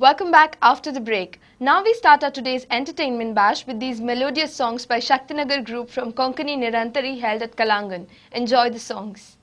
Welcome back after the break. Now we start our today's entertainment bash with these melodious songs by Shaktinagar group from Konkani Nirantari held at Kalangan. Enjoy the songs.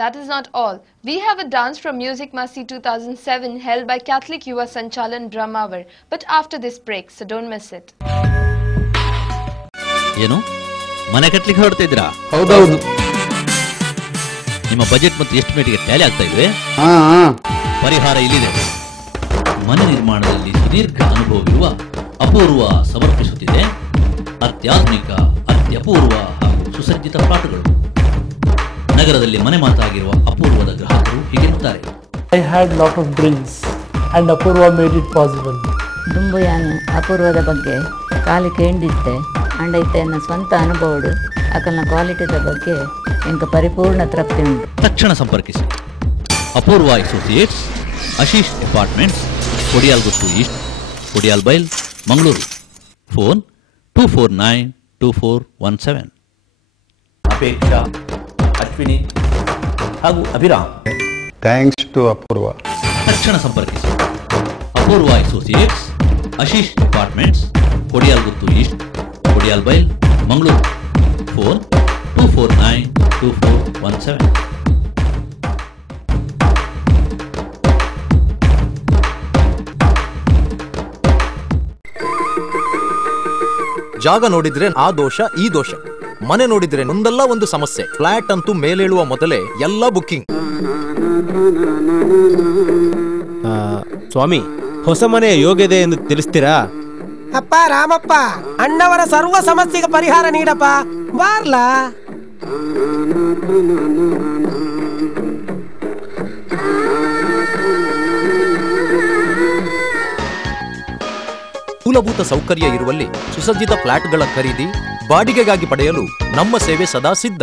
That is not all. We have a dance from Music Masti 2007 held by Catholic Yuva Sanchalan Brahmavar. But after this break, so don't miss it. ಏನು ಮನೆ ಕಟ್ಟಲಿಕ್ಕೆ ಹೊರಡ್ತಿದ್ದೀರಾ? ಹೌದೌದು. ನಿಮ್ಮ budget ಮತ್ತು ಎಸ್ಟಿಮೇಟ್ಗೆ Tally ಆಗ್ತಾ ಇಲ್ವೇ? ಪರಿಹಾರ ಇಲ್ಲಿದೆ. ಮನೆ ನಿರ್ಮಾಣದಲ್ಲಿ ಸುದೀರ್ಘ ಅನುಭವವಿರುವ ಅಪೂರ್ವ ಸಮರ್ಪಿಸುತ್ತಿದೆ ಅತ್ಯಾಧುನಿಕ, ಅತ್ಯಪೂರ್ವ ಹಾಗೂ ಸುಸಜ್ಜಿತ ಪ್ಲಾಟ್ಗಳು. ನಗರದಲ್ಲಿ ಮನೆ ಮಾತಾಗಿರುವ ಅಪೂರ್ವದ ಗ್ರಾಹಕರು ಹೀಗೆನ್ನುತ್ತಾರೆ. I had lot of dreams and Apurva made it possible. ದುಂಬು ಯಾನು ಅಪೂರ್ವದ ಬಗ್ಗೆ ಕಾಲಿ ಕೇಂದಿತ್ತೆ ಅಂಡೈತೆ ನನ್ನ ಸ್ವಂತ ಅನುಭವಡು ಅಕಲ್ನ ಕ್ವಾಲಿಟಿದ ಬಗ್ಗೆ ಎಂಕ ಪರಿಪೂರ್ಣ ತೃಪ್ತಿ ಉಂಟು. ತಕ್ಷಣ ಸಂಪರ್ಕಿಸಿ Apoorva associates, Ashish apartments, Kodialguttu east, Kodial Bail, Mangaluru. Phone 24924117. Apeksha, Ashwini ಹಾಗೂ ಅಭಿರಾಮ್. Thanks to Apoorva. ತಕ್ಷಣ ಸಂಪರ್ಕಿಸಿ Apoorva associates, Ashish apartments, Kodialguttu east, Kodial Bail, Mangaluru. Phone 24924117. ಜಾಗ ನೋಡಿದ್ರೆ ಆ ದೋಷ ಈ ದೋಷ, ಮನೆ ನೋಡಿದ್ರೆ ಒಂದಲ್ಲ ಒಂದು ಸಮಸ್ಯೆ. ಫ್ಲಾಟ್ ಅಂತೂ ಮೇಲೇಳುವ ಮೊದಲೇ ಎಲ್ಲ ಬುಕ್ಕಿಂಗ್. ಸ್ವಾಮಿ, ಹೊಸ ಮನೆಯ ಯೋಗ್ಯತೆ ಎಂದು ತಿಳಿಸ್ತೀರಾ? ಅಪ್ಪ ರಾಮಪ್ಪ, ಅಣ್ಣವರ ಸರ್ವ ಸಮಸ್ಯೆಗೆ ಪರಿಹಾರ ನೀಡಪ್ಪ, ಬಾರ್ಲಾ. ಮೂಲಭೂತ ಸೌಕರ್ಯ ಇರುವಲ್ಲಿ ಸುಸಜ್ಜಿತ ಫ್ಲಾಟ್ಗಳ ಖರೀದಿ, ಬಾಡಿಗೆಗಾಗಿ ಪಡೆಯಲು ನಮ್ಮ ಸೇವೆ ಸದಾ ಸಿದ್ಧ.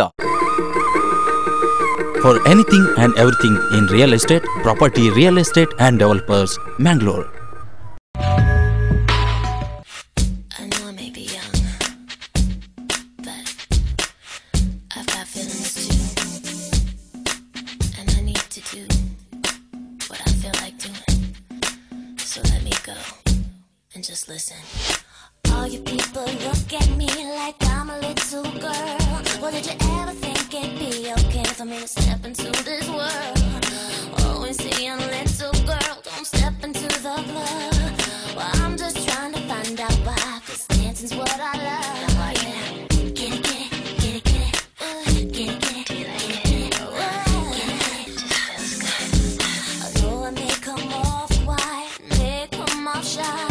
For anything and everything in real estate, property, real estate and developers, Mangalore. I know I may be young, but I've got feelings too, and I need to do what I feel like doing. So let me go and just listen. All you people look at me like I'm a little girl. Well, did you ever think it'd be okay for me to step into this world? Always see a little girl, don't step into the blood. Well, I'm just trying to find out why, 'cause dancing's what I love. Yeah. Get it, get it, get it, get it. Get it, get it, get it, get it. I know I may come off quiet, may come off shy,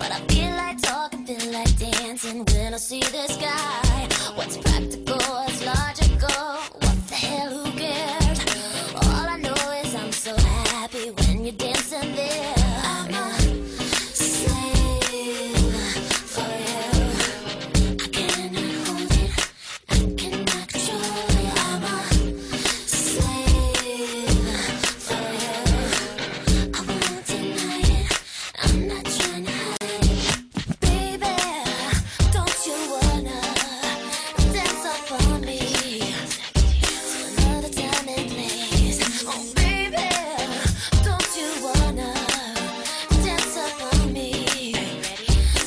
but I feel like talking, feel like dancing when I see this guy. What's practical, what's logical, what the hell, who cares? All I know is I'm so happy when you're dancing there. I'm a slave for you. I cannot hold it, I cannot control it. I'm a slave for you. I won't deny it, I'm not trying to hide it. Baby, don't you wanna dance up on me to another time and place? Oh baby, don't you wanna dance up on me?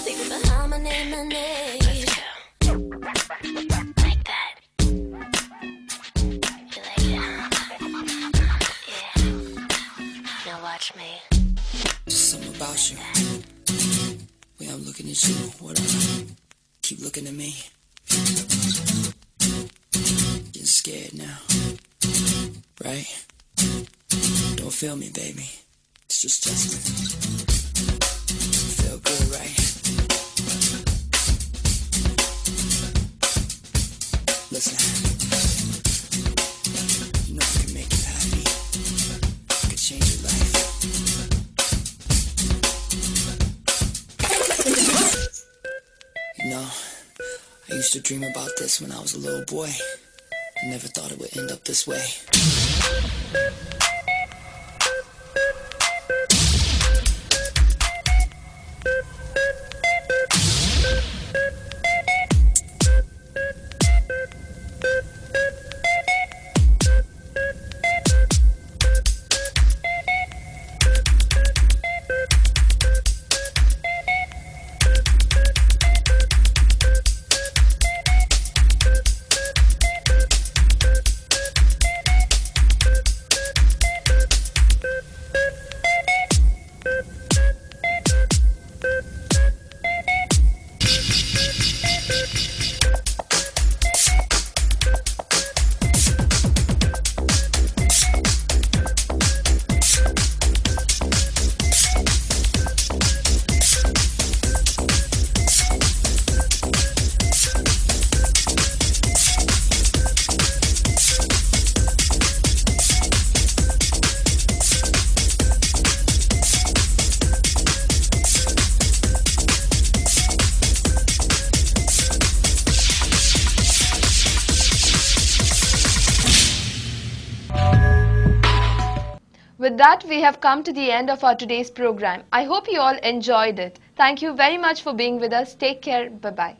Leave it behind my name and age. Like that. You like it? Yeah. Now watch me. Just something about you. Way I'm looking at you, what up? Keep looking at me. Getting scared now, right? Don't feel me, baby. It's just Justin. Feel good, right? Listen, you know I can make you happy. I can change your life. You know, I used to dream about this when I was a little boy. I never thought it would end up this way. With that, we have come to the end of our today's program. I hope you all enjoyed it. Thank you very much for being with us. Take care. Bye-bye.